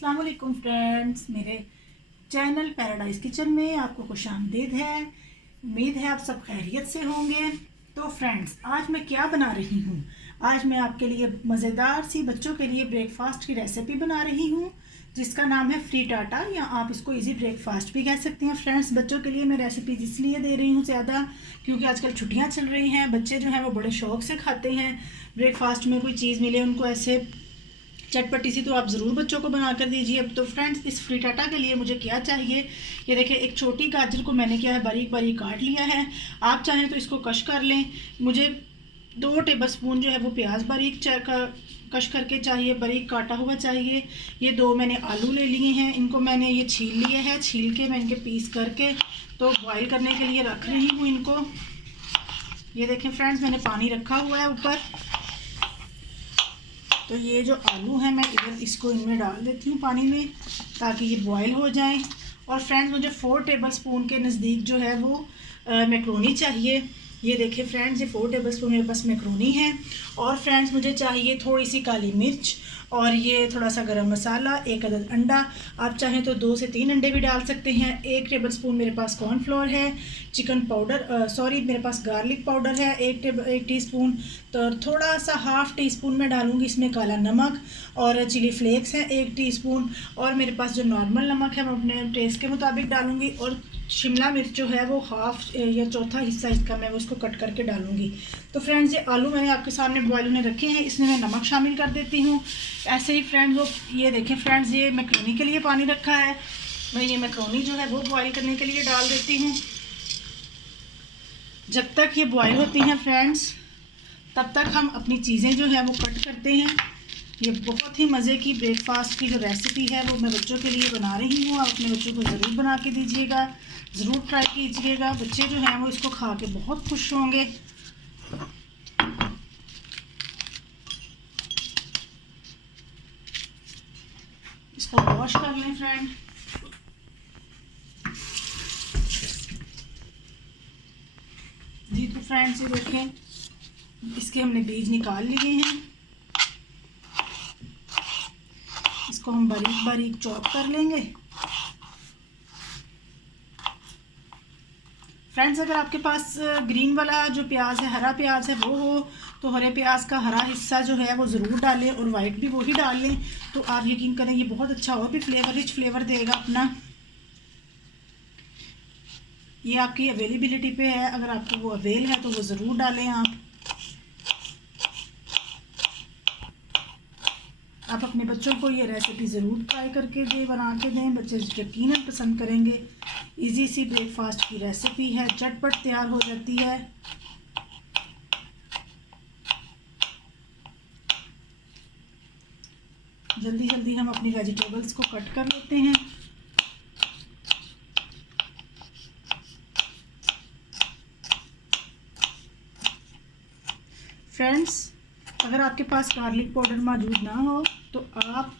अस्सलाम वालेकुम फ्रेंड्स, मेरे चैनल पैराडाइज किचन में आपको खुशामदीद है। उम्मीद है आप सब खैरियत से होंगे। तो फ्रेंड्स, आज मैं क्या बना रही हूँ? आज मैं आपके लिए मज़ेदार सी बच्चों के लिए ब्रेकफास्ट की रेसिपी बना रही हूँ जिसका नाम है फ्रीटाटा, या आप इसको इजी ब्रेकफास्ट भी कह सकते हैं। फ्रेंड्स, बच्चों के लिए मैं रेसिपी इसलिए दे रही हूँ ज़्यादा क्योंकि आजकल छुट्टियाँ चल रही हैं। बच्चे जो हैं वो बड़े शौक से खाते हैं। ब्रेकफास्ट में कोई चीज़ मिले उनको ऐसे चटपटी सी, तो आप ज़रूर बच्चों को बना कर दीजिए। तो फ्रेंड्स, इस फ्रीटाटा के लिए मुझे क्या चाहिए, ये देखिए, एक छोटी गाजर को मैंने क्या है बारीक बारीक काट लिया है। आप चाहें तो इसको कश कर लें। मुझे 2 टेबलस्पून जो है वो प्याज बारीक कश करके चाहिए, बारीक काटा हुआ चाहिए। ये 2 मैंने आलू ले लिए हैं, इनको मैंने ये छील लिए हैं। छील के मैं इनके पीस करके तो बॉईल करने के लिए रख रही हूँ इनको। ये देखें फ्रेंड्स, मैंने पानी रखा हुआ है ऊपर। तो ये जो आलू हैं मैं इधर इसको इनमें डाल देती हूँ पानी में ताकि ये बॉयल हो जाए। और फ्रेंड्स, मुझे 4 टेबलस्पून के नज़दीक जो है वो मैक्रोनी चाहिए। ये देखिए फ्रेंड्स, ये 4 टेबलस्पून मेरे पास मैक्रोनी है। और फ्रेंड्स, मुझे चाहिए थोड़ी सी काली मिर्च और ये थोड़ा सा गरम मसाला, 1 अदद अंडा। आप चाहें तो 2 से 3 अंडे भी डाल सकते हैं। 1 टेबलस्पून मेरे पास कॉर्नफ्लोर है। चिकन पाउडर मेरे पास गार्लिक पाउडर है 1 टीस्पून। तो थोड़ा सा ½ टीस्पून मैं डालूँगी इसमें काला नमक। और चिली फ्लेक्स हैं 1 टीस्पून। और मेरे पास जो नॉर्मल नमक है मैं अपने टेस्ट के मुताबिक डालूँगी। और शिमला मिर्च जो है वो ½ या चौथा हिस्सा इसका मैं वो इसको कट करके डालूँगी। तो फ्रेंड्स, ये आलू मैंने आपके सामने बॉयल होने रखे हैं, इसमें मैं नमक शामिल कर देती हूँ। ऐसे ही फ्रेंड्स, वो ये देखें फ्रेंड्स, ये मैक्रोनी के लिए पानी रखा है, मैं ये मैक्रोनी जो है वो बॉयल करने के लिए डाल देती हूँ। जब तक ये बॉयल होती हैं फ्रेंड्स, तब तक हम अपनी चीज़ें जो है वो कट करते हैं। ये बहुत ही मज़े की ब्रेकफास्ट की जो रेसिपी है वो मैं बच्चों के लिए बना रही हूँ। आप अपने बच्चों को ज़रूर बना के दीजिएगा, ज़रूर ट्राई कीजिएगा। बच्चे जो हैं वो इसको खा के बहुत खुश होंगे। इसको वॉश कर लें फ्रेंड। जी तो फ्रेंड्स, ये देखें, इसके हमने बीज निकाल लिए हैं। इसको हम बारीक बारीक चॉप कर लेंगे। फ्रेंड्स, अगर आपके पास ग्रीन वाला जो प्याज है, हरा प्याज है, वो हो तो हरे प्याज का हरा हिस्सा जो है वो ज़रूर डालें और वाइट भी वही डाल लें। तो आप यकीन करें ये बहुत अच्छा और भी रिच फ्लेवर देगा अपना। ये आपकी अवेलेबिलिटी पे है, अगर आपको वो अवेल है तो वो ज़रूर डालें। आप अपने बच्चों को ये रेसिपी ज़रूर ट्राई करके बना के दें। बच्चे यकीनन पसंद करेंगे। इजी सी ब्रेकफास्ट की रेसिपी है, झटपट तैयार हो जाती है। जल्दी जल्दी हम अपनी वेजिटेबल्स को कट कर लेते हैं। फ्रेंड्स, अगर आपके पास गार्लिक पाउडर मौजूद ना हो तो आप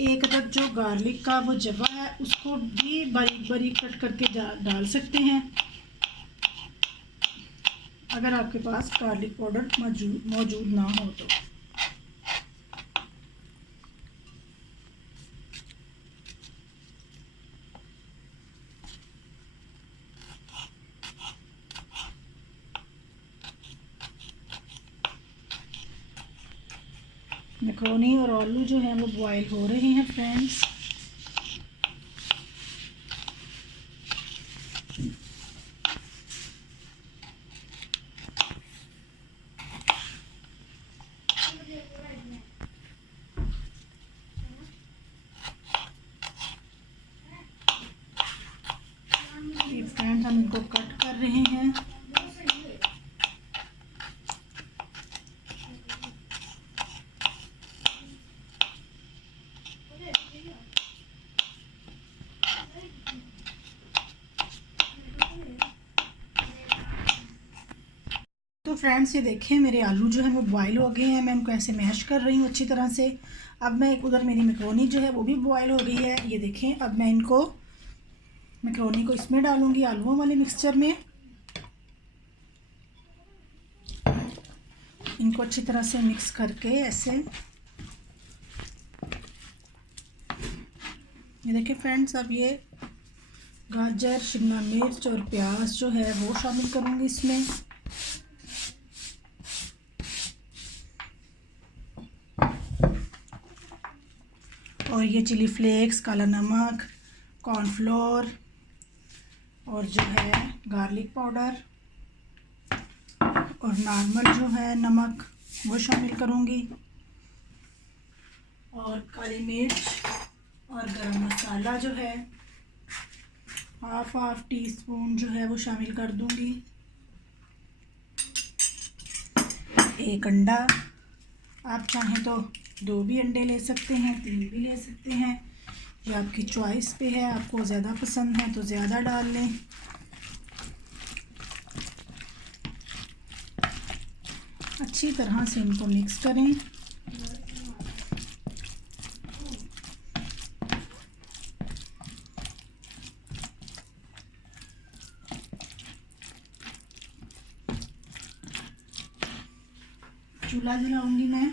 1 अदद जो गार्लिक का वो जवा है उसको भी बारीक बारीक कट करके डाल सकते हैं, अगर आपके पास गार्लिक पाउडर मौजूद ना हो तो। मैक्रोनी और आलू जो हैं वो बॉयल हो रहे हैं फ्रेंड्स। फ्रेंड्स, हम इनको कट कर रहे हैं। तो फ्रेंड्स, ये देखें, मेरे आलू जो है वो बॉयल हो गए हैं। मैं उनको ऐसे मैश कर रही हूँ अच्छी तरह से। अब मैं उधर मेरी मैक्रोनी जो है वो भी बॉयल हो गई है। ये देखें, अब मैं इनको मैक्रोनी को इसमें डालूंगी, आलूओं वाले मिक्सचर में। इनको अच्छी तरह से मिक्स करके ऐसे ये देखिए फ्रेंड्स, अब ये गाजर, शिमला मिर्च और प्याज जो है वो शामिल करूँगी इसमें। और ये चिली फ्लेक्स, काला नमक, कॉर्नफ्लोर और जो है गार्लिक पाउडर और नॉर्मल जो है नमक वो शामिल करूँगी। और काली मिर्च और गरम मसाला जो है हाफ टी स्पून जो है वो शामिल कर दूँगी। एक अंडा, आप चाहें तो 2 भी अंडे ले सकते हैं, 3 भी ले सकते हैं, ये आपकी चॉइस पे है। आपको ज़्यादा पसंद है तो ज़्यादा डाल लें। अच्छी तरह से इनको मिक्स करें। चूल्हा जलाऊंगी मैं।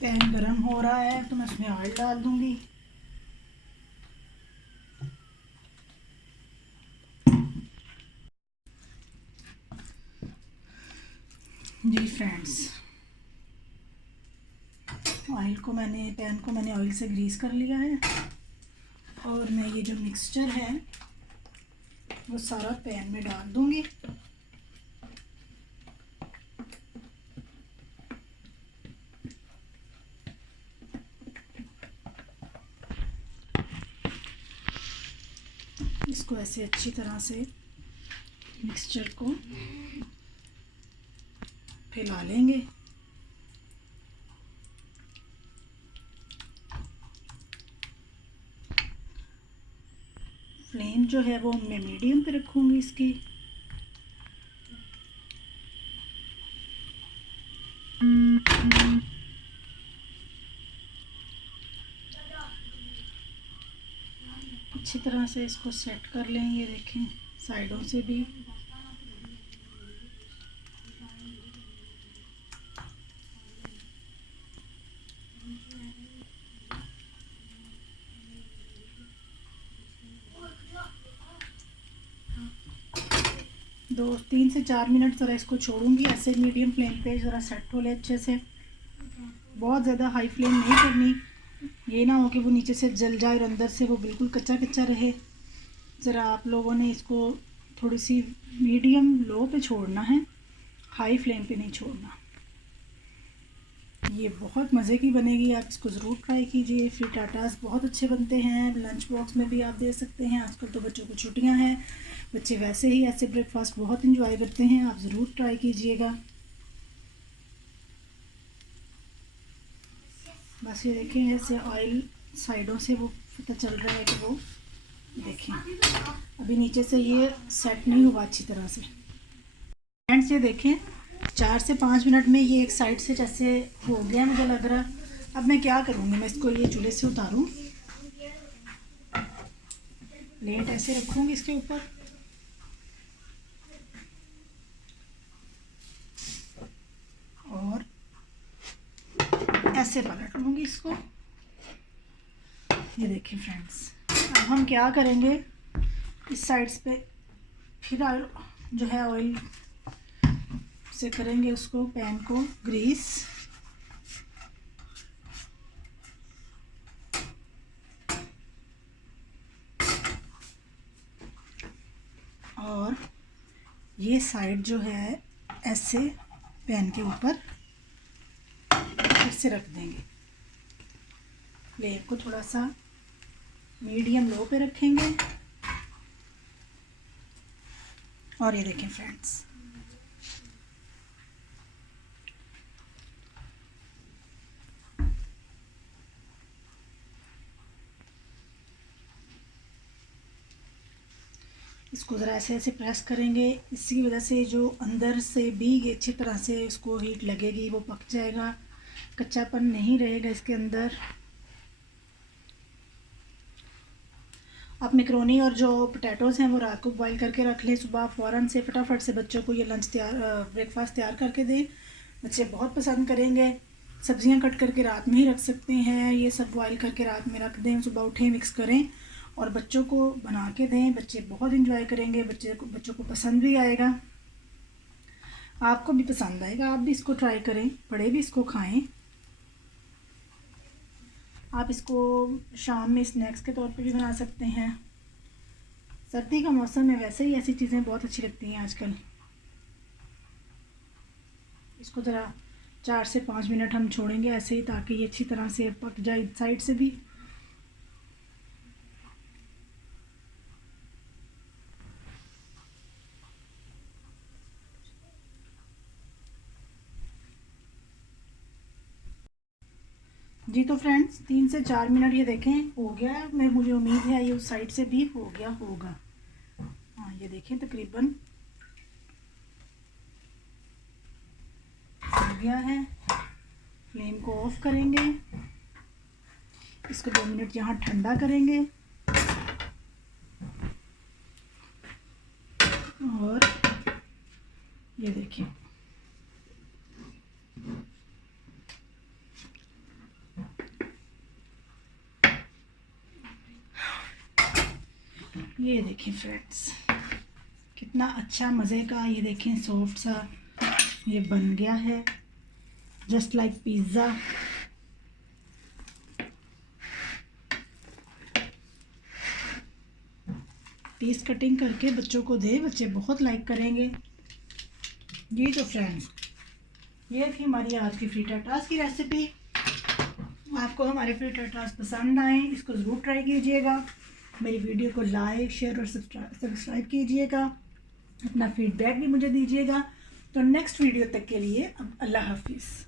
पैन गरम हो रहा है तो मैं उसमें ऑयल डाल दूंगी। जी फ्रेंड्स, पैन को मैंने ऑयल से ग्रीस कर लिया है और मैं ये जो मिक्सचर है वो सारा पैन में डाल दूंगी। इसको ऐसे अच्छी तरह से मिक्सचर को फैला लेंगे। फ्लेम जो है वो मैं मीडियम पे रखूँगी इसकी। अच्छी तरह से इसको सेट कर लेंगे। देखें साइडों से भी। दो 3 से 4 मिनट ज़रा इसको छोड़ूंगी ऐसे मीडियम फ्लेम पे, ज़रा सेट हो ले अच्छे से। बहुत ज़्यादा हाई फ्लेम नहीं करनी, ये ना हो कि वो नीचे से जल जाए और अंदर से वो बिल्कुल कच्चा कच्चा रहे। ज़रा आप लोगों ने इसको थोड़ी सी मीडियम लो पे छोड़ना है, हाई फ्लेम पे नहीं छोड़ना। ये बहुत मज़े की बनेगी, आप इसको ज़रूर ट्राई कीजिए। फ्रिटाटास बहुत अच्छे बनते हैं, लंच बॉक्स में भी आप दे सकते हैं। आजकल तो बच्चों को छुट्टियां हैं, बच्चे वैसे ही ऐसे ब्रेकफास्ट बहुत इंजॉय करते हैं। आप ज़रूर ट्राई कीजिएगा। बस ये देखें ऐसे ऑयल साइडों से वो पता चल रहा है कि वो देखें अभी नीचे से ये सेट नहीं हुआ अच्छी तरह से। फ्रेंड्स ये देखें 4 से 5 मिनट में ये एक साइड से जैसे हो गया मुझे लग रहा। अब मैं क्या करूँगी, मैं इसको ये चूल्हे से उतारूँ, प्लेट ऐसे रखूँगी इसके ऊपर और ऐसे पलट लूँगी इसको। ये देखिए फ्रेंड्स, अब हम क्या करेंगे, इस साइड्स पे फिर जो है ऑयल से करेंगे उसको, पैन को ग्रीस। और ये साइड जो है ऐसे पैन के ऊपर फिर से रख देंगे। फ्लेम को थोड़ा सा मीडियम लो पे रखेंगे। और ये देखें फ्रेंड्स, इसको ज़रा ऐसे ऐसे प्रेस करेंगे, इसकी वजह से जो अंदर से भी अच्छी तरह से इसको हीट लगेगी, वो पक जाएगा, कच्चापन नहीं रहेगा इसके अंदर। आप मैक्रोनी और जो पोटैटोज़ हैं वो रात को बॉईल करके रख लें, सुबह फ़ौरन से फटाफट से बच्चों को ये लंच ब्रेकफास्ट तैयार करके दें। बच्चे बहुत पसंद करेंगे। सब्जियां कट करके रात में ही रख सकते हैं, ये सब बॉईल करके रात में रख दें, सुबह उठें मिक्स करें और बच्चों को बना के दें। बच्चे बहुत इंजॉय करेंगे, बच्चों को पसंद भी आएगा, आपको भी पसंद आएगा। आप भी इसको ट्राई करें, बड़े भी इसको खाएं। आप इसको शाम में स्नैक्स के तौर पे भी बना सकते हैं। सर्दी का मौसम में वैसे ही ऐसी चीज़ें बहुत अच्छी लगती हैं आजकल। इसको ज़रा 4 से 5 मिनट हम छोड़ेंगे ऐसे ही, ताकि ये अच्छी तरह से पक जाए साइड से भी। जी तो फ्रेंड्स 3 से 4 मिनट ये देखें हो गया है। मुझे उम्मीद है ये उस साइड से भी हो गया होगा। हाँ ये देखें तकरीबन हो गया है। फ्लेम को ऑफ करेंगे, इसको 2 मिनट यहाँ ठंडा करेंगे और ये देखिए ये देखें फ्रेंड्स कितना अच्छा मज़े का, ये देखें सॉफ्ट सा ये बन गया है, just like pizza. Piece cutting करके बच्चों को दे, बच्चे बहुत लाइक करेंगे। जी तो फ्रेंड्स ये थी हमारी आज की फ्री टाटास की रेसिपी। आपको हमारे फ्री टाटास पसंद आए, इसको ज़रूर ट्राई कीजिएगा। मेरी वीडियो को लाइक शेयर और सब्सक्राइब कीजिएगा। अपना फीडबैक भी मुझे दीजिएगा। तो नेक्स्ट वीडियो तक के लिए अब अल्लाह हाफिज़।